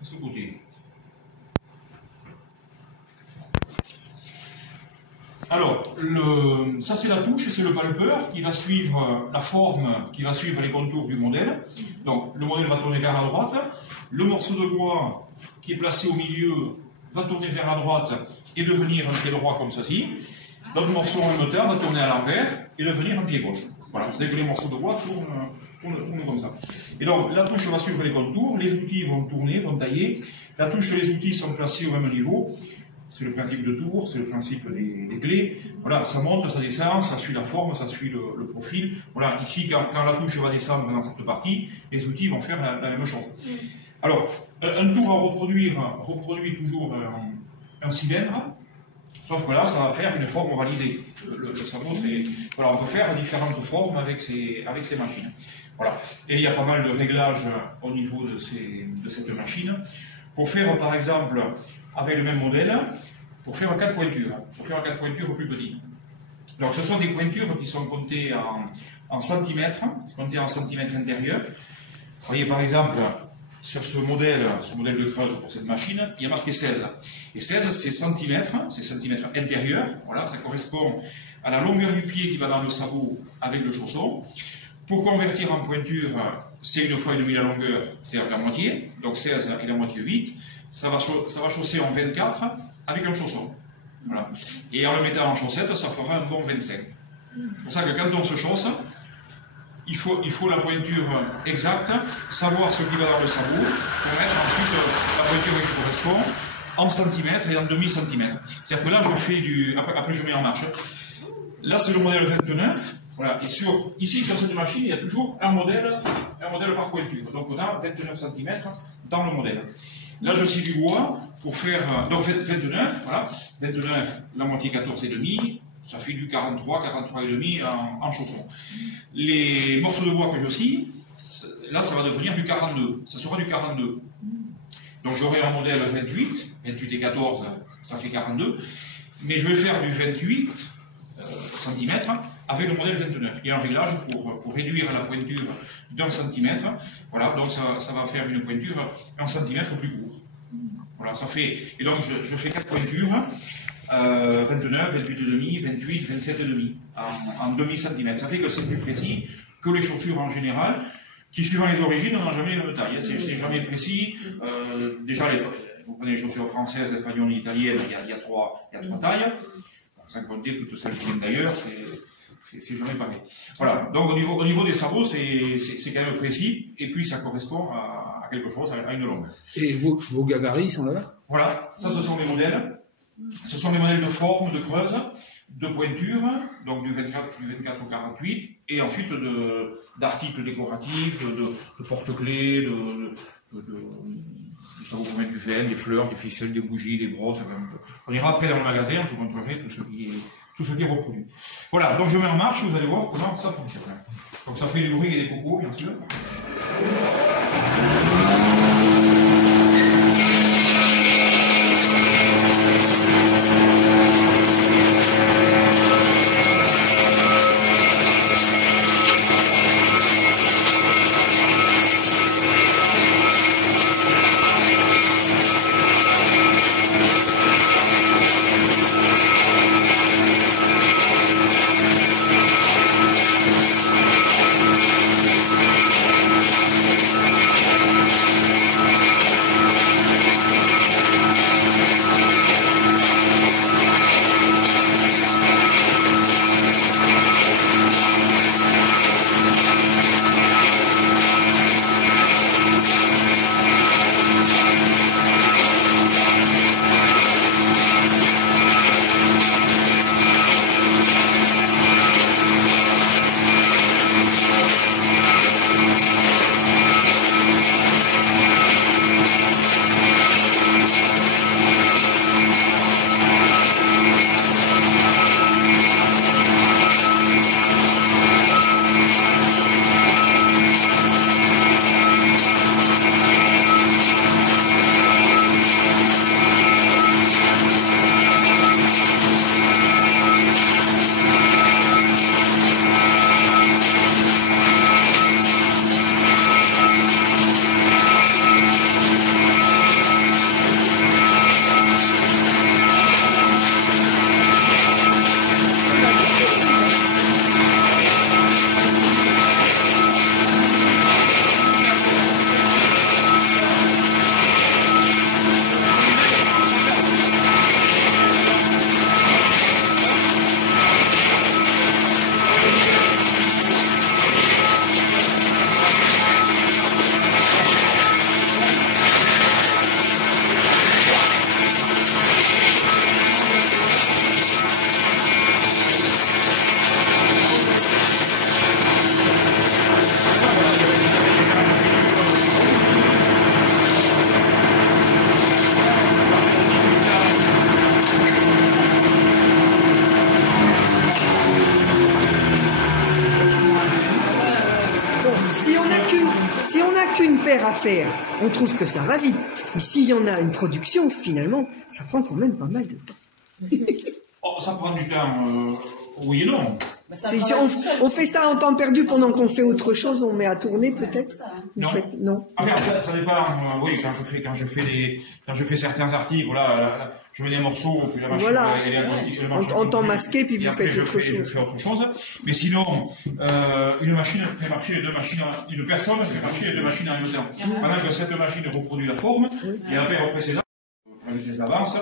de ce côté. Alors, ça c'est la touche, c'est le palpeur qui va suivre la forme, qui va suivre les contours du modèle. Donc, le modèle va tourner vers la droite. Le morceau de bois qui est placé au milieu va tourner vers la droite et devenir un pied droit comme ceci. L'autre morceau en même temps va tourner à l'envers et devenir un pied gauche. Voilà, c'est-à-dire que les morceaux de bois tournent comme ça. Et donc, la touche va suivre les contours, les outils vont tourner, vont tailler. La touche et les outils sont placés au même niveau. C'est le principe de tour, c'est le principe des clés. Voilà, ça monte, ça descend, ça suit la forme, ça suit le profil. Voilà, ici, quand la touche va descendre dans cette partie, les outils vont faire la même chose. Alors, un tour reproduit toujours un cylindre, sauf que là, ça va faire une forme ovalisée. Le sabot, c'est... Voilà, on peut faire différentes formes avec ces machines. Voilà. Et il y a pas mal de réglages au niveau de cette machine. Pour faire, par exemple, avec le même modèle, pour faire 4 pointures, plus petites. Donc ce sont des pointures qui sont comptées en centimètres, comptées en centimètres intérieurs. Vous voyez par exemple, sur ce modèle de creuse pour cette machine, il y a marqué 16. Et 16 c'est centimètres intérieurs, voilà, ça correspond à la longueur du pied qui va dans le sabot avec le chausson. Pour convertir en pointure, c'est 1 fois 1/2 la longueur, c'est-à-dire la moitié, donc 16 et la moitié 8. Ça va chausser en 24 avec un chausson. Voilà. Et en le mettant en chaussette, ça fera un bon 25. C'est pour ça que quand on se chausse, il faut la pointure exacte, savoir ce qui va dans le sabot, pour mettre ensuite la pointure qui correspond en centimètres et en demi-centimètres. C'est-à-dire que là, je fais après je mets en marche. Là, c'est le modèle 29. Voilà. Et ici, sur cette machine, il y a toujours un modèle par pointure. Donc, on a 29 cm dans le modèle. Là, je scie du bois pour faire, donc 29, voilà, 29, la moitié 14,5, ça fait du 43, 43,5 en chausson. Les morceaux de bois que je scie, là, ça va devenir du 42, ça sera du 42. Donc, j'aurai un modèle 28 et 14, ça fait 42, mais je vais faire du 28 cm avec le modèle 29. Il y a un réglage pour réduire la pointure d'1 cm. Voilà, donc ça va faire une pointure 1 cm plus court. Voilà, ça fait. Et donc je fais 4 pointures, 29, 28,5, 28, 27,5 en demi-centimètre. Ça fait que c'est plus précis que les chaussures en général, qui suivant les origines n'ont jamais la même taille. C'est jamais précis. Déjà, vous prenez les chaussures françaises, espagnoles et italiennes, il y a trois tailles. Sans compter toutes celles qui viennent d'ailleurs, c'est jamais pareil. Voilà, donc au niveau des sabots, c'est quand même précis, et puis ça correspond à quelque chose, à une longueur. Et vos gabarits sont là? Voilà, ça ce sont les modèles. Ce sont les modèles de forme, de creuse, de pointure, donc du 24 au 48, et ensuite d'articles décoratifs, de porte-clés, ça vous permet du vin, des fleurs, des ficelles, des bougies, des brosses. On ira après dans le magasin, je vous montrerai tout ce qui est reproduit. Voilà, donc je mets en marche, vous allez voir comment ça fonctionne. Donc ça fait du bruit et des cocos, bien sûr. Si on n'a qu'une paire à faire, on trouve que ça va vite. Mais s'il y en a une production, finalement, ça prend quand même pas mal de temps. Oh, ça prend du temps, oui et non. On fait ça en temps perdu pendant qu'on fait autre chose, on met à tourner peut-être. Non. Non. Enfin, ça dépend. Oui, quand je fais certains articles, là, je mets des morceaux, puis la machine, Voilà. En temps continue, masqué, puis et vous après, faites autre je chose. fais autre chose. Mais sinon, une machine fait marcher les deux machines, une personne fait marcher les deux machines en même temps. Pendant que cette machine reproduit la forme, et la paire précédente, la vitesse d'avance,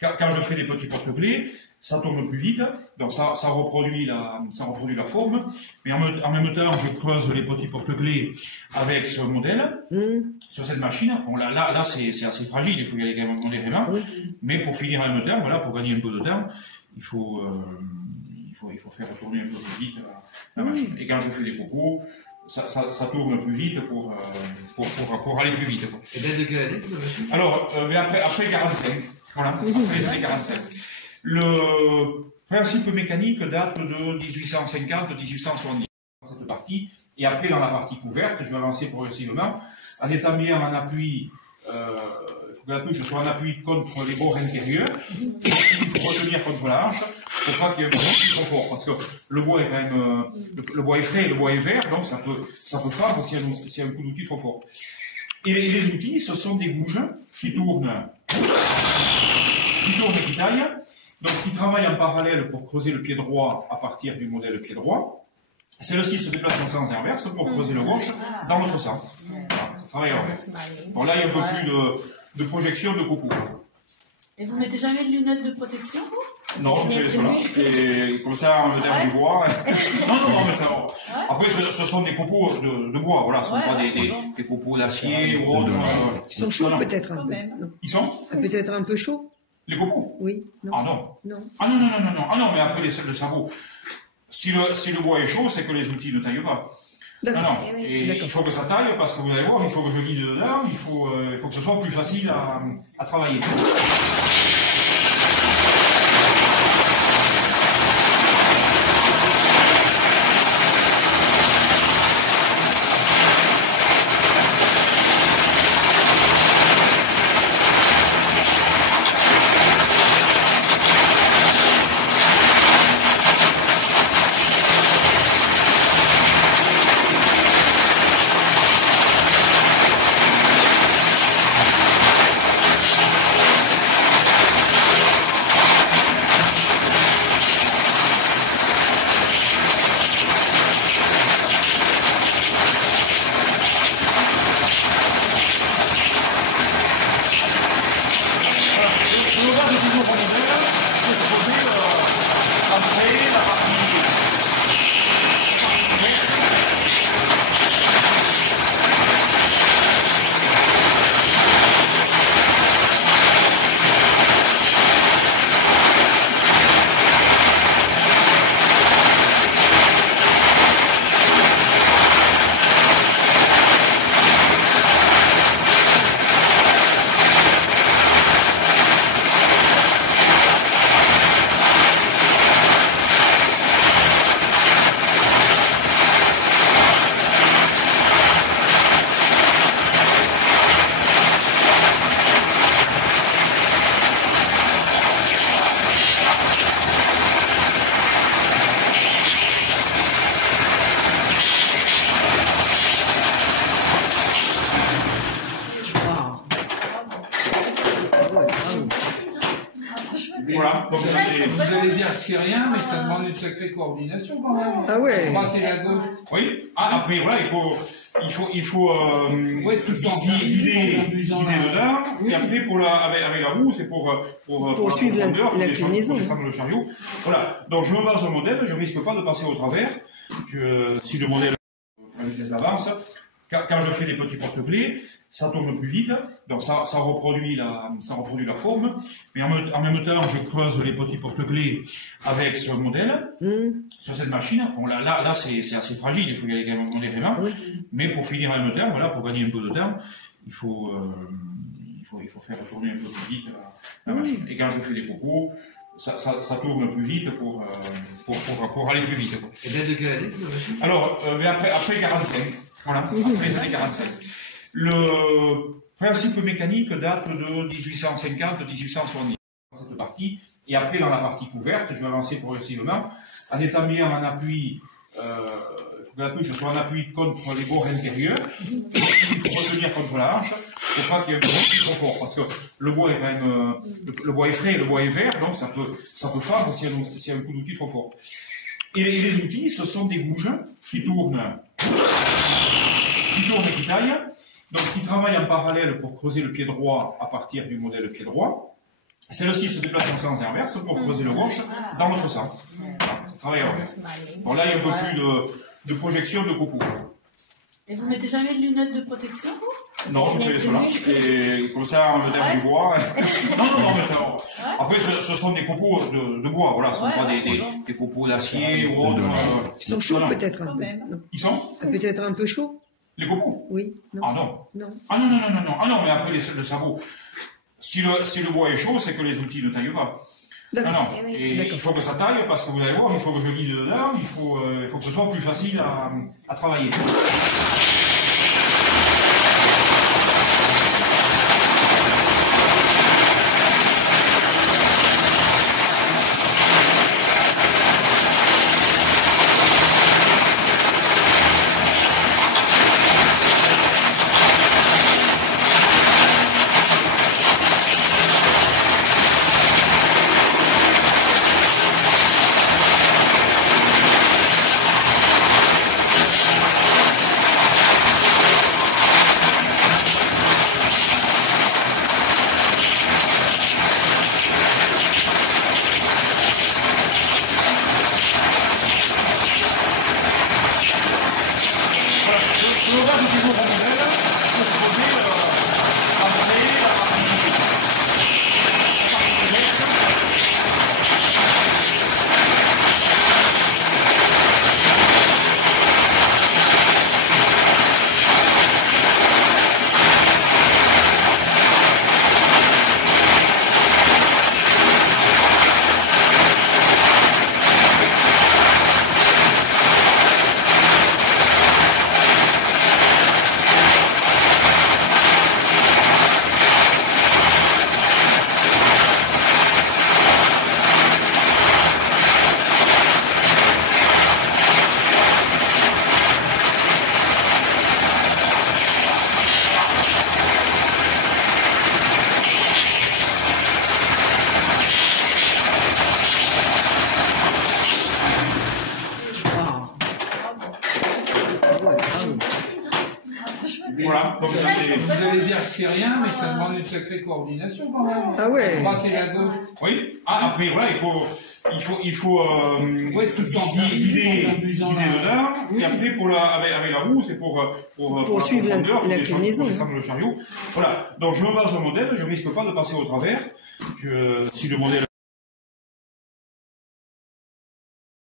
quand je fais des petits porte-clés, ça tourne plus vite, donc ça reproduit la forme, mais en même temps, je creuse les petits porte-clés avec ce modèle, sur cette machine. Bon, là c'est assez fragile, il faut y aller quand même modérément, mais pour finir en même temps, voilà, pour gagner un peu de temps, il faut faire tourner un peu plus vite la machine. Et quand je fais des cocos, ça tourne plus vite pour aller plus vite, quoi. Et date de quelle année cette machine? Alors, mais après 45, voilà, après les années 45. Le principe mécanique date de 1850-1870, cette partie, et après dans la partie couverte, je vais avancer progressivement, en étant bien en appui, il faut que la touche soit en appui contre les bords intérieurs, et il faut retenir contre la hanche, pour pas qu'il y ait un coup trop fort, parce que le bois est quand même, le bois est frais, le bois est vert, donc ça peut fendre s'il y a un coup d'outil trop fort. Et les outils, ce sont des gouges qui tournent et qui taillent. Donc, il travaille en parallèle pour creuser le pied droit à partir du modèle pied droit. Celle-ci se déplace en sens inverse pour creuser le gauche dans l'autre sens. Voilà, ça travaille à l'envers. Bon, là, il y a un peu plus de projection de coco. Et vous mettez jamais de lunettes de protection, vous? Non, je fais cela. Et comme ça, en même temps, j'y vois. Non, mais ça va. Après, ce sont des copeaux de bois, voilà. Ce ne sont pas des copeaux d'acier ou autre. Ils sont chauds peut-être un peu. Non. Ils sont Peut-être un peu chauds. Les copeaux? Oui. Non. Ah non. Non. Ah non. Ah non, mais après le sabot. Si le bois est chaud, c'est que les outils ne taillent pas. Non. Et il faut que ça taille parce que vous allez voir, il faut que je guide dedans, il faut que ce soit plus facile à travailler. Voilà. Donc, vous allez dire que c'est rien, mais ça demande une sacrée coordination quand même. Ah ouais. Rater la gauche. oui. Ah, après, voilà, il faut Ouais, tout guider dedans. Et après, avec la roue, c'est pour la suivre la profondeur, inclinaison. pour descendre le chariot. Voilà. Donc, je me base au modèle, je ne risque pas de passer au travers. Si le modèle a une vitesse d'avance, quand je fais des petits porte-clés, ça tourne plus vite, donc ça reproduit la forme, mais en même temps, je creuse les petits porte-clés avec ce modèle, sur cette machine. Bon, là c'est assez fragile, il faut y aller quand même modérément, mais pour finir en même temps, voilà, pour gagner un peu de temps, il faut faire tourner un peu plus vite la machine. Et quand je fais des cocos, ça tourne plus vite pour aller plus vite, quoi. Et date de quelle année cette machine? Alors, mais après 45. Voilà, après les années 45. Le principe mécanique date de 1850-1870, cette partie. Et après, dans la partie couverte, je vais avancer progressivement, en étant bien en appui, il faut que la touche soit en appui contre les bords intérieurs, il faut retenir contre la hanche, pour pas qu'il y ait un bruit trop fort, parce que le bois est quand même, le bois est frais, le bois est vert, donc ça peut fendre s'il y a un coup d'outil trop fort. Et les outils, ce sont des bouges qui tournent et qui taillent, donc qui travaillent en parallèle pour creuser le pied droit à partir du modèle pied droit. Celle-ci se déplace en sens inverse pour creuser le gauche dans l'autre sens. Voilà, ça travaille à l'envers. Bon, là, il y a un peu plus de projection de copeaux. Et vous mettez jamais de lunettes de protection, vous? Non, je fais cela. Et comme ça, on me donne du bois. Non, mais ça. Après, ce sont des copeaux de bois, voilà. Ce ne sont pas des copeaux d'acier ou autre. Ils sont chauds peut-être un peu. Non. Ils sont Peut-être un peu chauds? Les copeaux? Oui. Non. Ah non. Non. Ah non. Ah non, mais après, le sabot. Si le bois est chaud, c'est que les outils ne taillent pas. D'accord. Non. Et il faut que ça taille, parce que vous allez voir, il faut que je guide dedans, il faut que ce soit plus facile à travailler. Voilà. Donc, vous allez dire que c'est rien, mais ça demande une sacrée coordination quand même. Ah ouais. Droite et la gauche. oui. Ah, après, voilà, il faut guider dedans. Et après, avec la roue, c'est pour suivre la profondeur, l'inclinaison. pour descendre le chariot. Voilà. Donc, je me base au modèle, je risque pas de passer au travers. Si le modèle